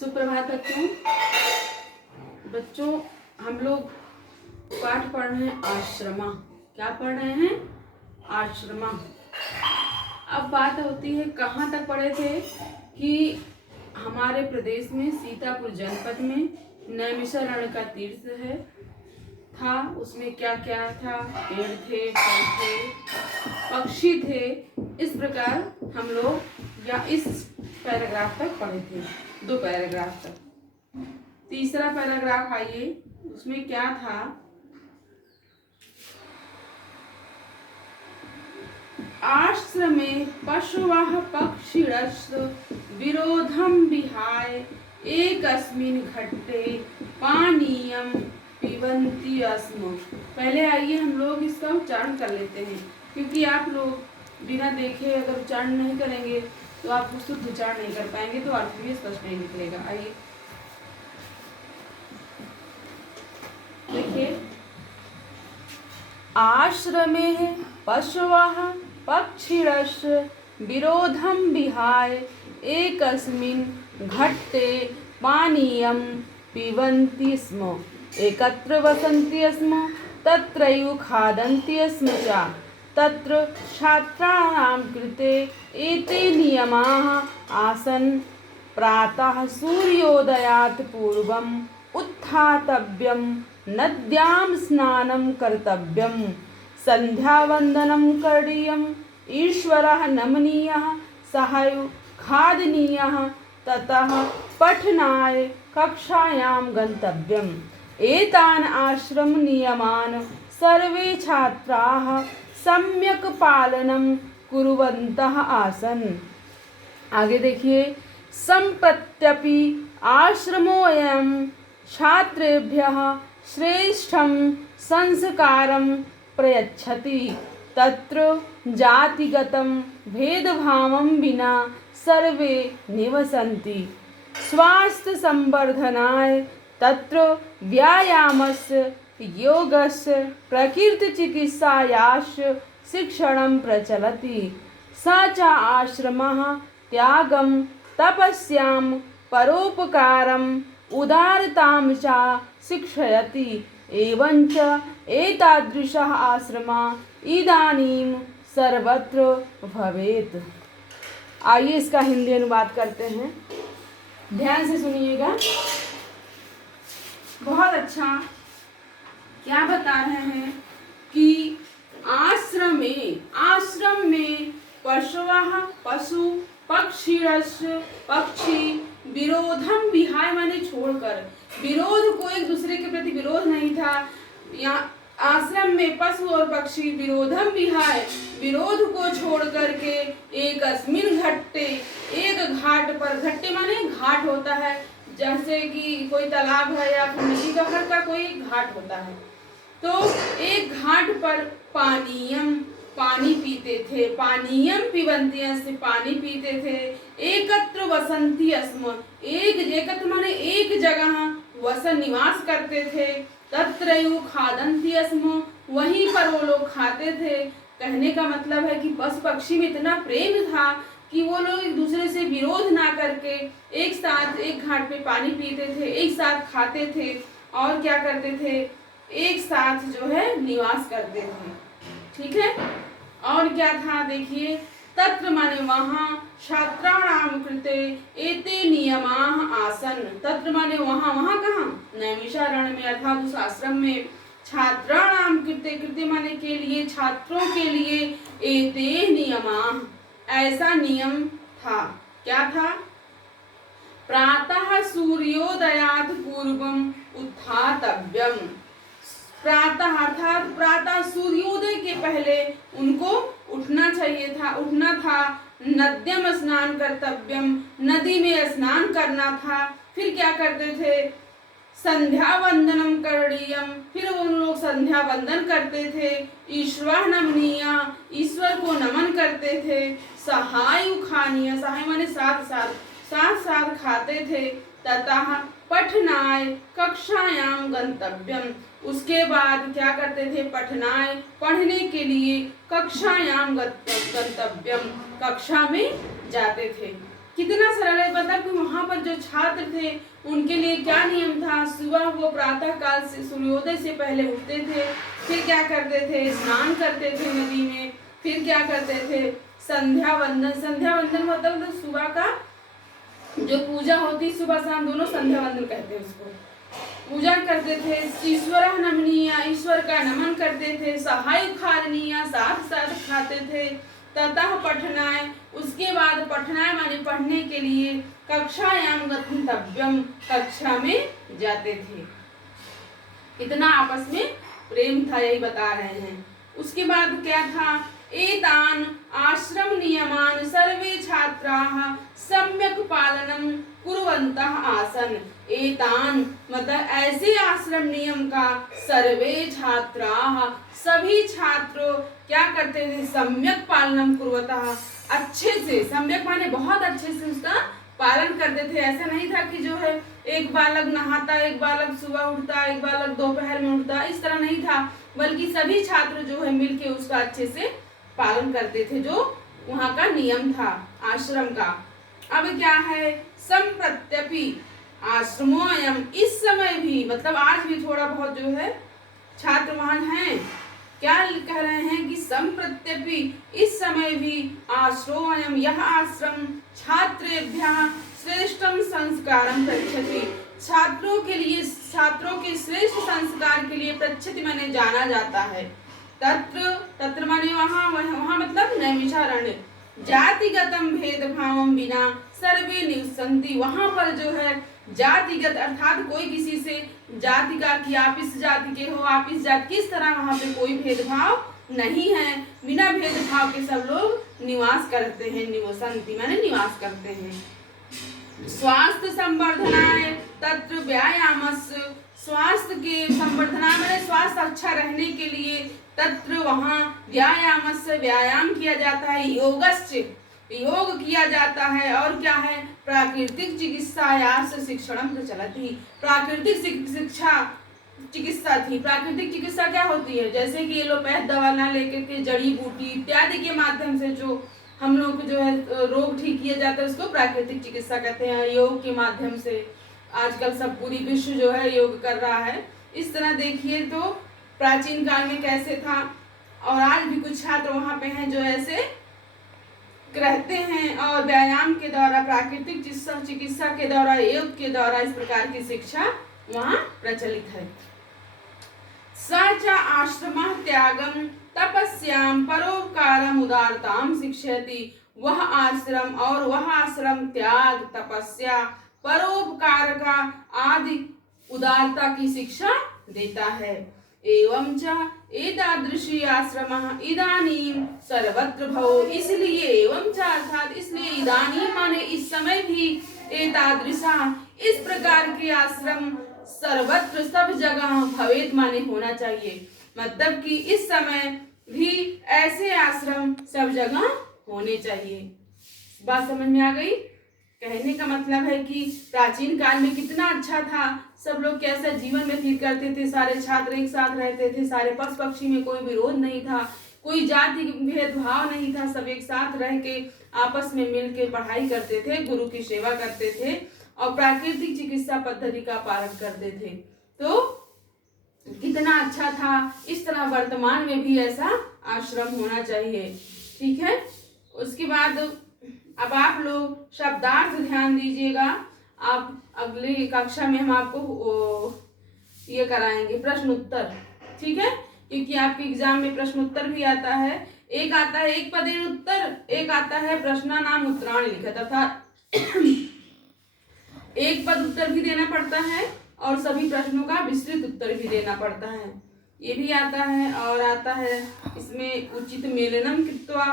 सुप्रभात बच्चों। बच्चों हम लोग पाठ पढ़ रहे हैं आश्रमा। क्या पढ़ रहे हैं? आश्रमा। अब बात होती है कहाँ तक पढ़े थे कि हमारे प्रदेश में सीतापुर जनपद में नैमिषारण्य का तीर्थ है था। उसमें क्या क्या था? पेड़ थे, फल थे, पक्षी थे। इस प्रकार हम लोग या इस पैराग्राफ तक पढ़े थे, 2 पैराग्राफ तक। तीसरा पैराग्राफ आइए, उसमें क्या था? आश्रमे पशवः पक्षिणश्च विरोधं विहाय एकस्मिन् घट्टे पानीयं पिबन्ति स्म। पहले आइए हम लोग इसका उच्चारण कर लेते हैं, क्योंकि आप लोग बिना देखे अगर उच्चारण नहीं करेंगे तो आप शुद्ध उच्चारण नहीं कर पाएंगे, तो अर्थ भी स्पष्ट नहीं निकलेगा। आइए देखिए, आश्रमे पशवः पक्षिणश्च विरोधं विहाय एकस्मिन् घट्टे पानीयं पिबन्ति स्म। एकत्र वसन्ति स्म, तत्रैव खादन्ति स्म च। तत्र छात्राणां कृते एते नियमाः आसन्। प्रातः सूर्योदयात् पूर्वम् उत्थातव्यं, नद्यां स्नानं कर्तव्यं, सन्ध्यावन्दनं करणीयम्, ईश्वरः नमनीयः, सहैव खादनीयः, ततः पठनाय कक्षायां गन्तव्यम्। एतान् आश्रम नियमान् सर्वे छात्राः सम्यक् पालनं कुर्वन्तः आसन्। आगे देखिए, सम्प्रत्यपि आश्रमोऽयं छात्रेभ्यः श्रेष्ठं संस्कारं प्रयच्छति। तत्र जातिगतं भेदभावं विना सर्वे निवसन्ति। स्वास्थ्य संवर्धनाय तत्र व्यायामस्य, योगस्य, प्रकृतिचिकित्सायाश्च शिक्षणं प्रचलति। स च आश्रमः त्यागं, तपस्यां, परोपकारम्, उदारतां च शिक्षयति। एवञ्च एतादृशः आश्रमः इदानीं सर्वत्र भवेत्। आइए इसका हिंदी अनुवाद करते हैं, ध्यान से सुनिएगा। बहुत अच्छा। क्या बता रहे हैं कि आश्रम में पशवः पशु, पक्षिणश्च पक्षी, विरोधम विहाय माने छोड़कर, विरोध को एक दूसरे के प्रति विरोध नहीं था। यहाँ आश्रम में पशु और पक्षी विरोधम विहाय, विरोध को छोड़ करके एक अस्मिन घट्टे, एक घाट पर, घट्टे माने घाट होता है, जैसे कि कोई तालाब है या फिर नदी का हर का कोई घाट होता है, तो एक घाट पर पानीयम, पानी पीते थे, पानीयम पिबन्ति से पानी पीते थे। एकत्र वसन्ति स्म, एकत्र माने एक जगह, वसन निवास करते थे। तत्रैव खादन्ति स्म, वहीं पर वो लोग खाते थे। कहने का मतलब है कि पशु पक्षी में इतना प्रेम था कि वो लोग एक दूसरे से विरोध ना करके एक साथ एक घाट पे पानी पीते थे, एक साथ खाते थे और क्या करते थे, एक साथ जो है निवास करते थे। ठीक है। और क्या था देखिए, तत्र माने वहाँ, छात्राणां कृते एते नियमाः आसन्। तत्र माने वहाँ, वहाँ कहाँ? नैमिषारण्य में, अर्थात उस आश्रम में। छात्राणां कृते, कृते माने के लिए, छात्रों के लिए, एते नियमाः ऐसा नियम था। क्या था? प्रातः सूर्योदयात् पूर्वम् उत्थातव्यम्। प्रातः अर्थात प्रातः सूर्योदय के पहले उनको उठना चाहिए था, उठना था। नद्यम स्नान कर्तव्यम, नदी में स्नान करना था। फिर क्या करते थे? संध्या वंदनम करणीयम, फिर उन लोग संध्या वंदन करते थे। ईश्वर नमनीय, ईश्वर को नमन करते थे। सहाय खानीय, सहाय माने साथ साथ खाते थे। ततः पठनाय कक्षायां गंतव्यम, उसके बाद क्या करते थे? पठनाय, पढ़ने के लिए, कक्षायां गंतव्यम, कक्षा में जाते थे। कितना सरल है, बता कि वहाँ पर जो छात्र थे उनके लिए क्या नियम था? सुबह वो प्रातः काल से सूर्योदय से पहले उठते थे, फिर क्या करते थे? स्नान करते थे नदी में, फिर क्या करते थे? संध्या वंदन। संध्या वंदन मतलब तो सुबह का जो पूजा होती, सुबह शाम दोनों संध्या वंदन कहते हैं उसको। पूजा करते थे, ईश्वर नमनीय, ईश्वर का नमन करते थे, सहाय खारणीय, साथ साथ खाते थे, ततः पठनाय, उसके बाद पठनाय माने पढ़ने के लिए, कक्षायाम गंतव्यम, कक्षा में जाते थे। इतना आपस में प्रेम था, यही बता रहे हैं। उसके बाद क्या था? एतान आश्रम नियमान सर्वे छात्राः सम्यक पालनम कुर्वन्तः आसन। एतान मतलब ऐसे आश्रम नियम का सर्वे छात्राः सभी छात्रों क्या करते थे? सम्यक पालनम कुर्वन्तः, अच्छे से, सम्यक माने बहुत अच्छे से उसका पालन करते थे। ऐसा नहीं था कि जो है एक बालक नहाता, एक बालक सुबह उठता, एक बालक दोपहर में उठता, इस तरह नहीं था, बल्कि सभी छात्र जो है मिलके उसका अच्छे से पालन करते थे, जो वहाँ का नियम था आश्रम का। अब क्या है? संप्रत्यपि आश्रमोऽयम्, इस समय भी मतलब आज भी थोड़ा बहुत जो है छात्र वहाँ हैं। क्या कह रहे हैं कि संप्रत्यपि, इस समय भी, आश्रमोऽयम्, यह आश्रम, छात्रेभ्यः श्रेष्ठम संस्कारम पृच्छति, छात्रों के लिए, छात्रों के श्रेष्ठ संस्कार के लिए पृच्छति माने जाना जाता है। तत्र, तत्र माने वहाँ, वहाँ मतलब नैमिषारण्य, जातिगतम भेदभावम विना सर्वे निवसन्ति, वहाँ पर जो है जातिगत अर्थात कोई किसी से जाति का कि आप इस जाति के हो, आप इस जाति, किस तरह वहाँ पे कोई भेदभाव नहीं है, बिना भेदभाव के सब लोग निवास करते हैं। निवसन्ति माने निवास करते हैं। स्वास्थ्य संवर्धनाय तत्र व्यायामस्य, स्वास्थ्य के संवर्धना में स्वास्थ्य अच्छा रहने के लिए, तत्र वहाँ व्यायामस्य, व्यायाम किया जाता है, योगस्य, योग किया जाता है, और क्या है? प्राकृतिक चिकित्सायाः शिक्षणम प्रचलति, प्राकृतिक शिक्षा चिकित्सा थी। प्राकृतिक चिकित्सा क्या होती है? जैसे कि एलोपैथ दवा ना लेकर के जड़ी बूटी इत्यादि के माध्यम से जो हम लोग जो है रोग ठीक किया जाता है, उसको प्राकृतिक चिकित्सा कहते हैं। योग के माध्यम से आजकल सब पूरी विश्व जो है योग कर रहा है। इस तरह देखिए तो प्राचीन काल में कैसे था, और आज भी कुछ छात्र वहाँ पे हैं जो ऐसे रहते हैं, और व्यायाम के द्वारा, प्राकृतिक चिकित्सा के द्वारा, योग के द्वारा इस प्रकार की शिक्षा वहाँ प्रचलित है। स च आश्रमः त्यागं तपस्यां परोपकारम उदारताम शिक्षयति, वह आश्रम और वह आश्रम त्याग, तपस्या, परोपकार का आदि उदारता की शिक्षा देता है। एवं च एतादृशी आश्रमः इदानीं सर्वत्र भवो, इसलिए एवं च अर्थात इसलिए, इदानीं माने इस समय भी, एतादृशा इस प्रकार के आश्रम, सर्वत्र सब जगह, भवेत माने होना चाहिए, मतलब कि इस समय भी ऐसे आश्रम सब जगह होने चाहिए। बात समझ में आ गई? कहने का मतलब है कि प्राचीन काल में कितना अच्छा था, सब लोग कैसा जीवन व्यतीत करते थे, सारे छात्र एक साथ रहते थे, सारे पशु पक्षी में कोई विरोध नहीं था, कोई जाति भेदभाव नहीं था, सब एक साथ रह के आपस में मिल के पढ़ाई करते थे, गुरु की सेवा करते थे, और प्राकृतिक चिकित्सा पद्धति का पालन करते थे। तो कितना अच्छा था। इस तरह वर्तमान में भी ऐसा आश्रम होना चाहिए। ठीक है। उसके बाद अब आप लोग शब्दार्थ ध्यान दीजिएगा। आप अगली कक्षा में हम आपको ये कराएंगे प्रश्न उत्तर। ठीक है, क्योंकि आपके एग्जाम में प्रश्न उत्तर भी आता है। एक आता है एक पदेन उत्तर, एक आता है प्रश्न नाम उत्तराण लिखित, अर्थात एक पद उत्तर भी देना पड़ता है और सभी प्रश्नों का विस्तृत उत्तर भी देना पड़ता है। ये भी आता है। और आता है इसमें उचित मेलनम कृत्वा,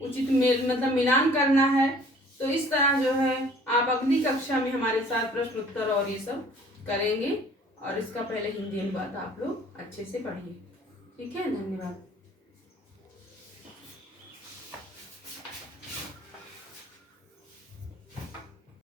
उचित मेल मतलब मिलान करना है। तो इस तरह जो है आप अगली कक्षा में हमारे साथ प्रश्न उत्तर और ये सब करेंगे। और इसका पहले हिंदी अनुवाद आप लोग अच्छे से पढ़िए। ठीक है, धन्यवाद।